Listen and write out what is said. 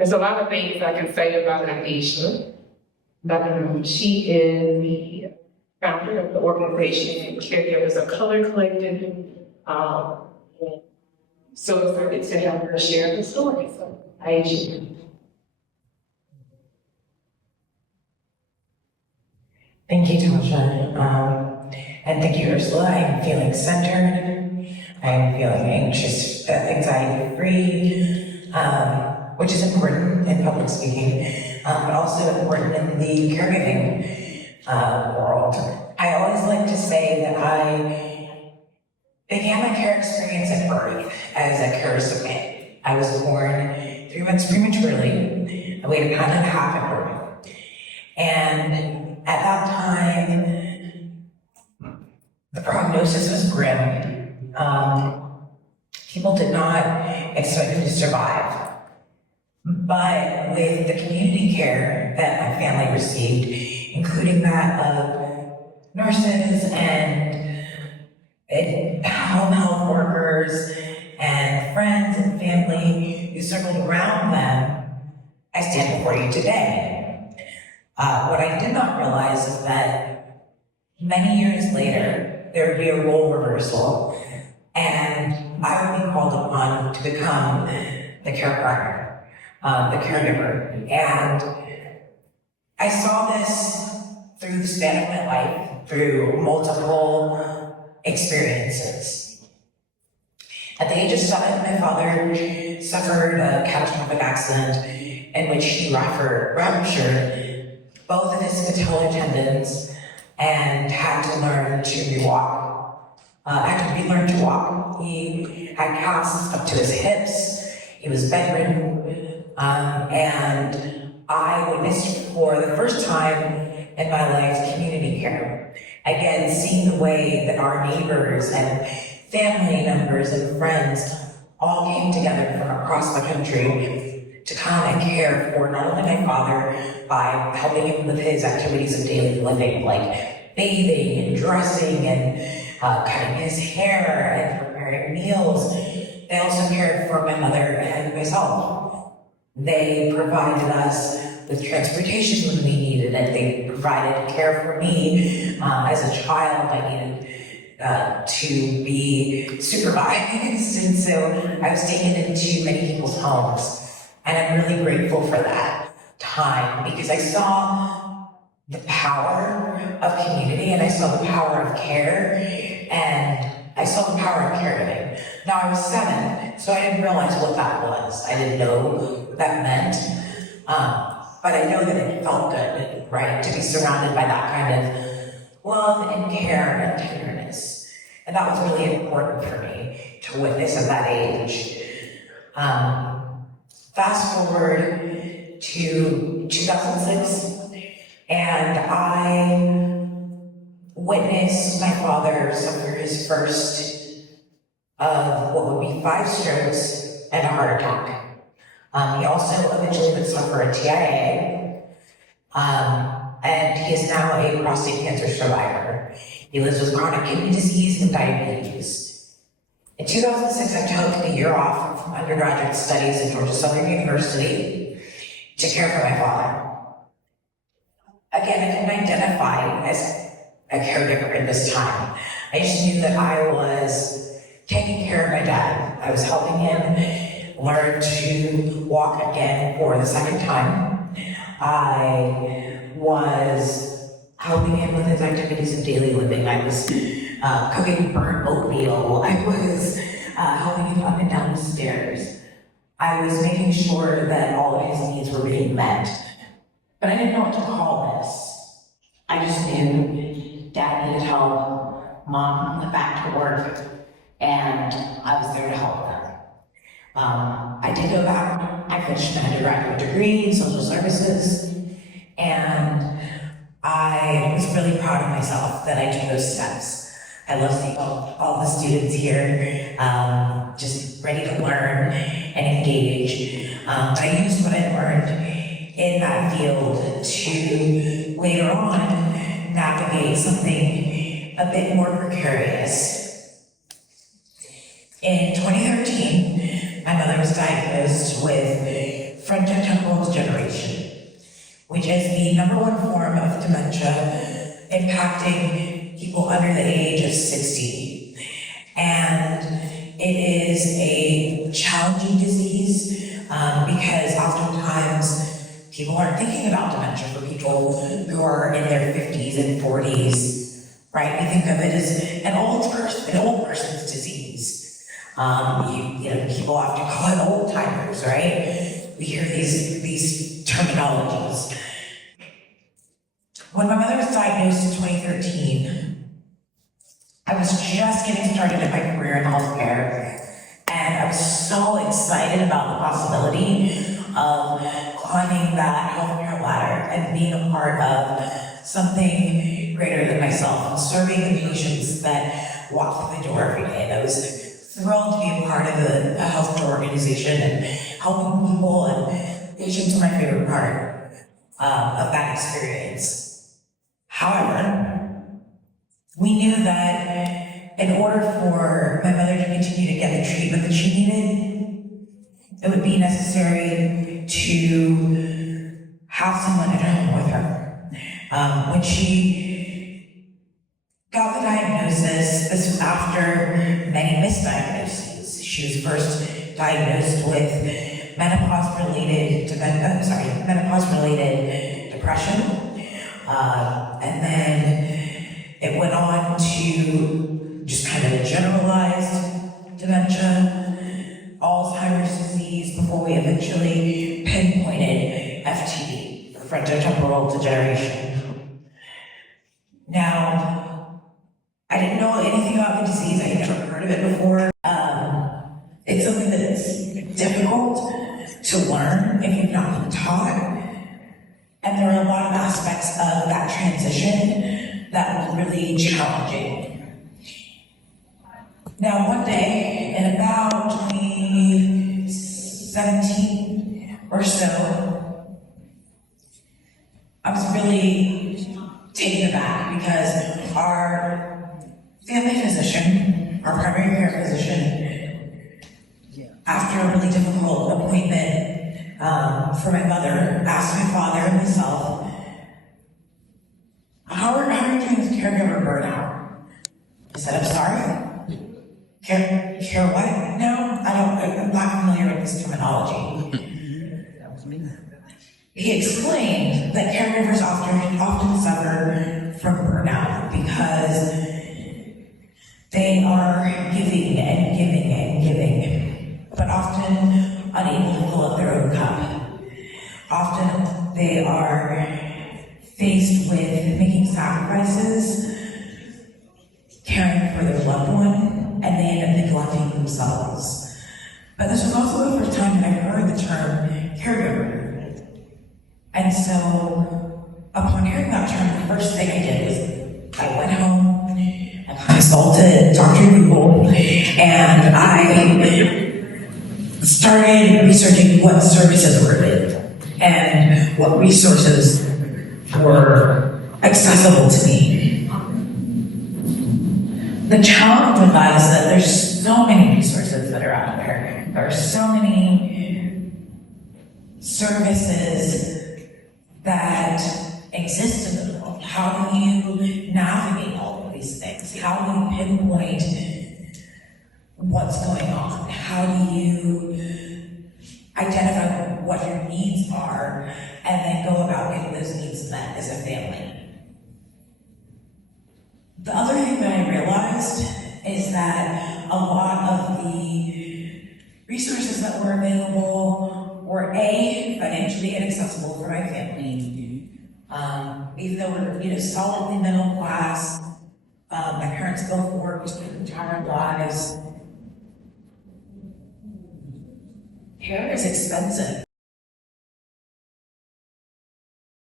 There's a lot of things I can say about Aisha, but she is the founder of the organization Caregivers of Color Collective. So excited to have her share the story. So, Aisha. Thank you, Tasha. And thank you, Ursula. I'm feeling centered. I'm feeling anxious, anxiety-free, which is important in public speaking, but also important in the caregiving world. I always like to say that I began my care experience at birth as a care recipient. I was born 3 months prematurely. I weighed 1.5 pounds at birth. And at that time, the prognosis was grim. People did not expect me to survive. But with the community care that my family received, including that of nurses and home health workers and friends and family who circled around them, I stand before you today. What I did not realize is that many years later, there would be a role reversal, and I would be called upon to become the care partner, the caregiver. And I saw this through the span of my life, through multiple experiences. At the age of 7, my father suffered a catastrophic accident in which he ruptured both of his patella tendons and had to learn to rewalk. Learn to walk. He had casts up to his hips. He was bedridden, and I witnessed for the first time in my life community care. Again, seeing the way that our neighbors and family members and friends all came together from across the country to come and care for not only my father by helping him with his activities of daily living, like bathing and dressing and cutting his hair and preparing meals. They also cared for my mother and myself. They provided us with transportation when we needed it. They provided care for me as a child. I needed to be supervised, and so I was taken into many people's homes. And I'm really grateful for that time because I saw the power of community and I saw the power of care and I saw the power of caregiving. Now I was 7, so I didn't realize what that was. I didn't know what that meant, but I know that it felt good, right, to be surrounded by that kind of love and care and tenderness. And that was really important for me to witness at that age. Fast forward to 2006, and I witnessed my father suffer his first of what would be 5 strokes and a heart attack. He also eventually would suffer a TIA, and he is now a prostate cancer survivor. He lives with chronic kidney disease and diabetes. In 2006, I took the year off from undergraduate studies at Georgia Southern University to care for my father. Again, I didn't identify as a caregiver at this time. I just knew that I was taking care of my dad. I was helping him learn to walk again for the second time. I was helping him with his activities of daily living. I was cooking burnt oatmeal. I was helping him up and down the stairs. I was making sure that all of his needs were being met. But I didn't know what to call this. I just knew Dad needed help, Mom went back to work, and I was there to help them. I did go back. I finished an undergraduate degree in social services, and I was really proud of myself that I took those steps. I love seeing all the students here, just ready to learn and engage. But I used what I learned in that field to later on navigate something a bit more precarious. In 2013, my mother was diagnosed with frontotemporal degeneration, which is the #1 form of dementia impacting people under the age of 60. And it is a challenging disease because oftentimes people aren't thinking about dementia for people who are in their 50s and 40s, right? We think of it as an old person's disease. People often call it old timers, right? We hear these terminologies. When my mother was diagnosed in 2013, I was just getting started in my career in healthcare, and I was so excited about the possibility of climbing that healthcare ladder and being a part of something greater than myself and serving the patients that walk through the door every day. And I was thrilled to be a part of a healthcare organization and helping people, and patients were my favorite part of that experience. However, we knew that in order for my mother to continue to get the treatment that she needed, it would be necessary to have someone at home with her. When she got the diagnosis, this was after many misdiagnoses. She was first diagnosed with menopause-related depression, and then it went on to just kind of a generalized dementia, Alzheimer's disease, before we eventually pinpointed FTD, frontotemporal degeneration. Now, I didn't know anything about the disease. I had never heard of it before. It's something that's difficult to learn if you've not been taught. And there are a lot of aspects of that transition that was really challenging. Now, one day, in about 2017 or so, I was really taken aback because our family physician, our primary care physician, after a really difficult appointment for my mother, asked my father and myself, how are you doing with caregiver burnout? I said, I'm sorry? Care what? No, I'm not familiar with this terminology. That was me. He explained that caregivers often suffer from burnout because they are giving and giving and giving, but often unable to fill up their own cup. Often they are faced with making sacrifices, caring for their loved one, and they end up neglecting themselves. But this was also the first time that I heard the term caregiver. And so, upon hearing that term, the first thing I did was I went home, I consulted Dr. Google, and I started researching what services were available and what resources were accessible to me. The challenge with that is that there's so many resources that are out there. There are so many services that exist in the world. How do you navigate all of these things? How do you pinpoint what's going on? How do you identify what your needs are and then go about getting those needs met as a family? The other thing that I realized is that a lot of the resources that were available were financially inaccessible for my family. Even though we're solidly middle class, my parents both worked their entire lives. Care is expensive.